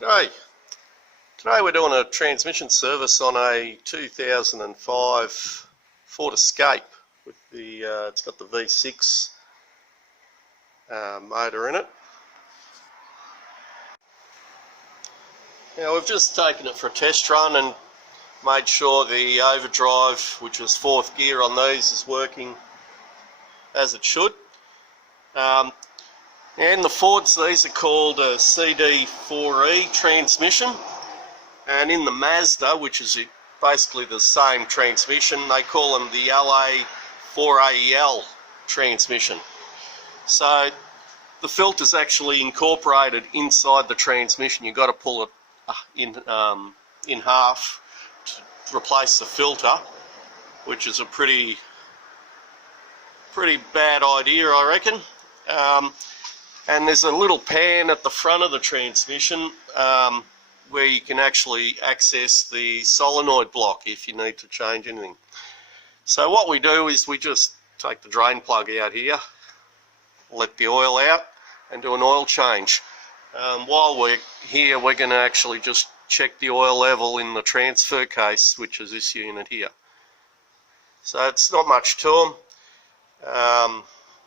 G'day. Today we're doing a transmission service on a 2005 Ford Escape with the it's got the V6 motor in it. Now we've just taken it for a test run and made sure the overdrive, which was fourth gear on these, is working as it should. In the Fords, these are called a CD4E transmission, and in the Mazda, which is basically the same transmission, they call them the LA4A-EL transmission. So the filter's actually incorporated inside the transmission. You've got to pull it in half to replace the filter, which is a pretty bad idea, I reckon. And there's a little pan at the front of the transmission where you can actually access the solenoid block if you need to change anything. So what we do is we just take the drain plug out here, let the oil out, and do an oil change. While we're here, we're going to actually just check the oil level in the transfer case, which is this unit here. So it's not much to them,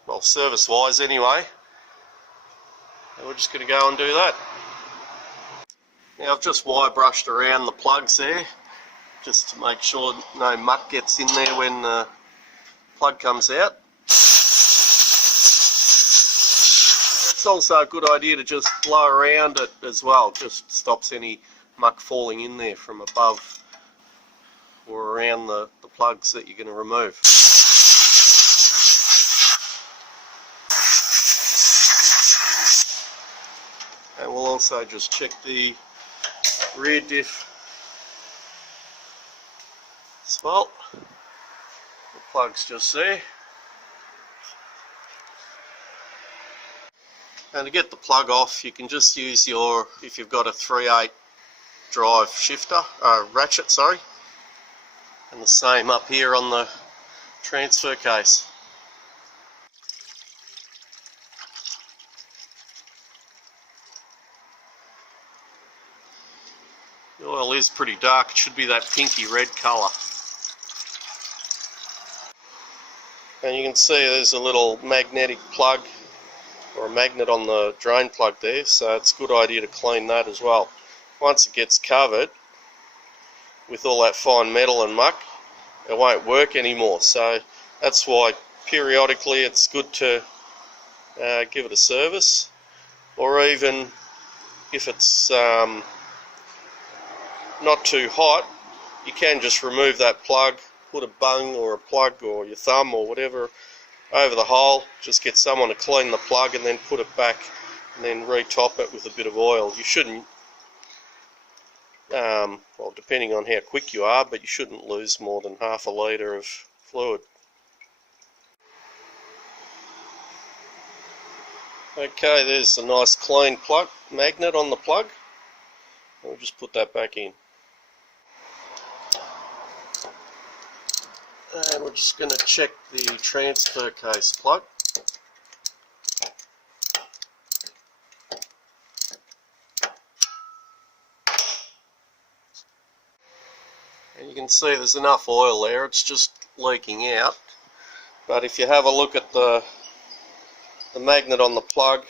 well, service wise anyway. And we're just going to go and do that. Now I've just wire brushed around the plugs there, just to make sure no muck gets in there when the plug comes out. It's also a good idea to just blow around it as well, just stops any muck falling in there from above or around the plugs that you're going to remove. And we'll also just check the rear diff as well. The plug's just there. And to get the plug off, you can just use your, if you've got a 3/8 drive shifter, ratchet, sorry. And the same up here on the transfer case. The oil is pretty dark. It should be that pinky red colour. And you can see there's a little magnetic plug or a magnet on the drain plug there, so it's a good idea to clean that as well. Once it gets covered with all that fine metal and muck, it won't work anymore. So that's why periodically it's good to give it a service, or even if it's not too hot, you can just remove that plug, put a bung or a plug or your thumb or whatever over the hole, just get someone to clean the plug and then put it back and then retop it with a bit of oil. You shouldn't, well, depending on how quick you are, but you shouldn't lose more than half a litre of fluid. Okay, there's a nice clean plug magnet on the plug. We'll just put that back in. And we're just going to check the transfer case plug. And you can see there's enough oil there, it's just leaking out. But if you have a look at the magnet on the plug,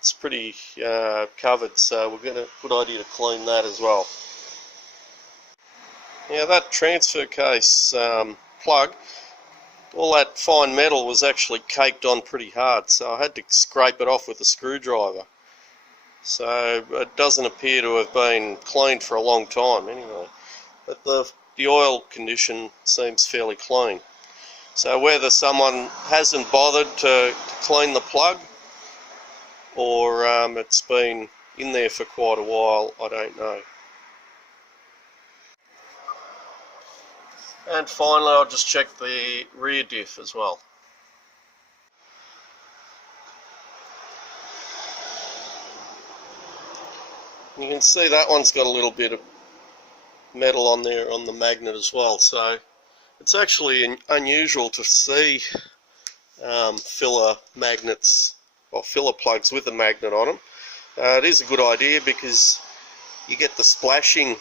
it's pretty covered, so we're going to, good idea to clean that as well. Now that transfer case plug, all that fine metal was actually caked on pretty hard, so I had to scrape it off with a screwdriver. So it doesn't appear to have been cleaned for a long time anyway. But the oil condition seems fairly clean. So whether someone hasn't bothered to clean the plug, or it's been in there for quite a while, I don't know. And finally, I'll just check the rear diff as well. You can see that one's got a little bit of metal on there on the magnet as well, so it's actually unusual to see filler magnets or filler plugs with a magnet on them. It is a good idea because you get the splashing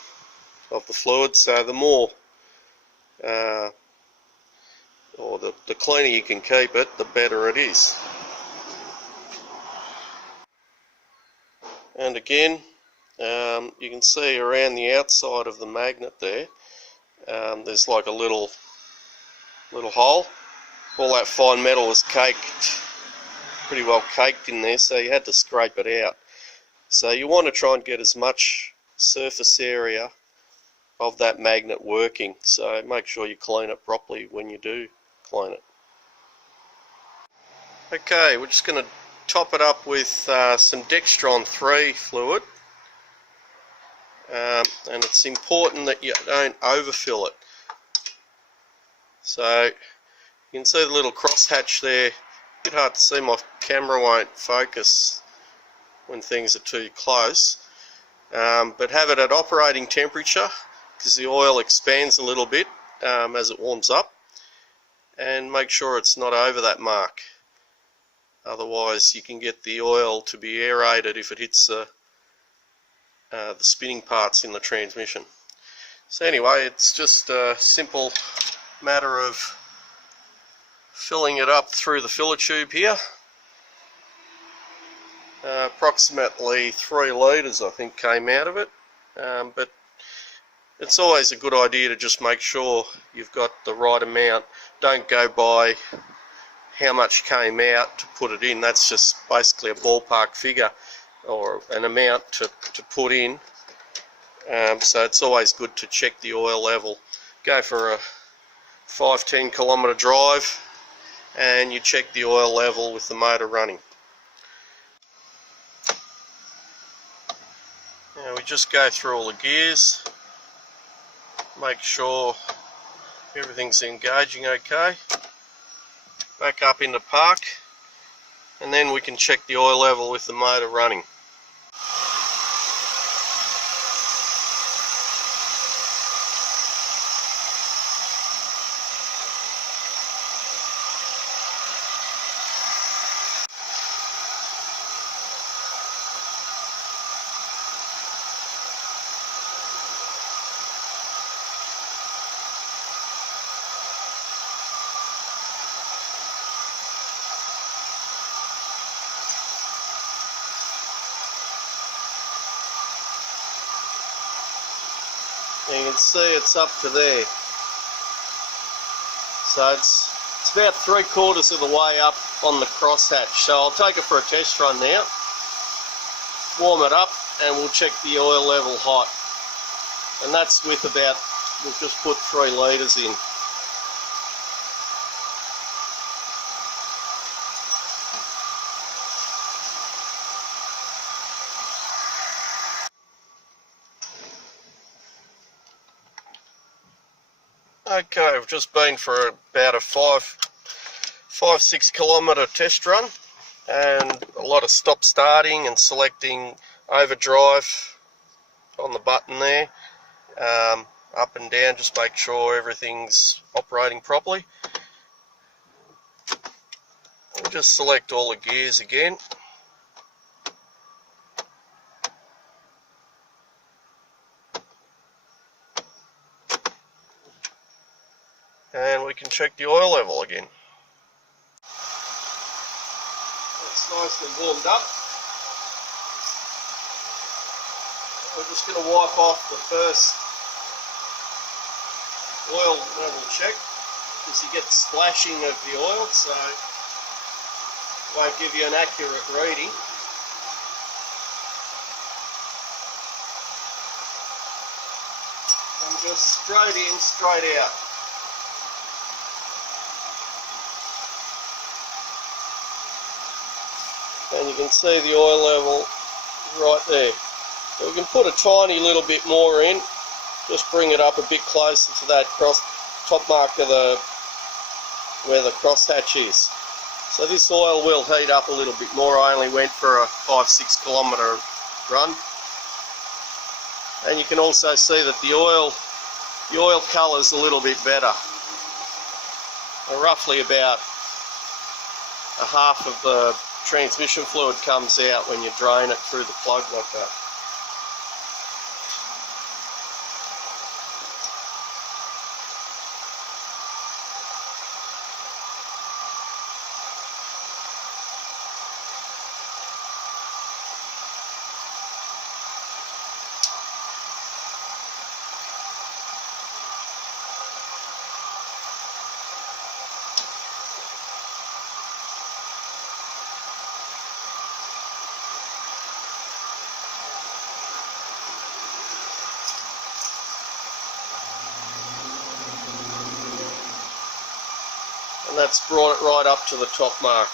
of the fluid, so the more or the cleaner you can keep it, the better it is. And again, you can see around the outside of the magnet there, there's like a little hole. All that fine metal was caked, pretty well caked in there, so you had to scrape it out. So you want to try and get as much surface area of that magnet working, so make sure you clean it properly when you do clean it. Okay, we're just going to top it up with some Dextron 3 fluid, and it's important that you don't overfill it. So you can see the little crosshatch there. A bit hard to see, my camera won't focus when things are too close, but have it at operating temperature because the oil expands a little bit as it warms up, and make sure it's not over that mark. Otherwise you can get the oil to be aerated if it hits the spinning parts in the transmission. So anyway, it's just a simple matter of filling it up through the filler tube here. Approximately 3 litres I think came out of it, but it's always a good idea to just make sure you've got the right amount. Don't go by how much came out to put it in. That's just basically a ballpark figure or an amount to put in. So it's always good to check the oil level. Go for a 5-10 kilometre drive and you check the oil level with the motor running. Now we just go through all the gears, make sure everything's engaging okay. Back up into park, and then we can check the oil level with the motor running. You can see it's up to there, so it's about 3/4 of the way up on the crosshatch. So I'll take it for a test run now, warm it up, and we'll check the oil level hot. And that's with about, we've just put 3 litres in. Okay, we've just been for about a 5-6 kilometre test run, and a lot of stop starting and selecting overdrive on the button there, up and down, just make sure everything's operating properly. We'll just select all the gears again. And we can check the oil level again. It's nicely warmed up. We're just going to wipe off the first oil level check because you get the splashing of the oil, so it won't give you an accurate reading. And just straight in, straight out. And you can see the oil level right there. So we can put a tiny little bit more in, just bring it up a bit closer to that top mark of where the crosshatch is. So this oil will heat up a little bit more. I only went for a 5-6 kilometre run. And you can also see that the oil colour is a little bit better. Roughly about a half of the transmission fluid comes out when you drain it through the plug like that. And that's brought it right up to the top mark.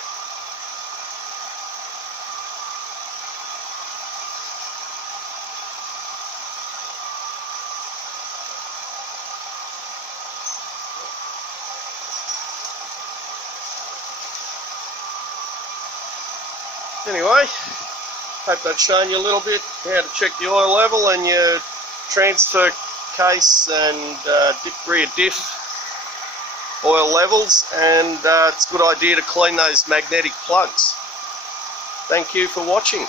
Anyway, hope that's shown you a little bit how to check the oil level and your transfer case and rear diff oil levels, and it's a good idea to clean those magnetic plugs. Thank you for watching.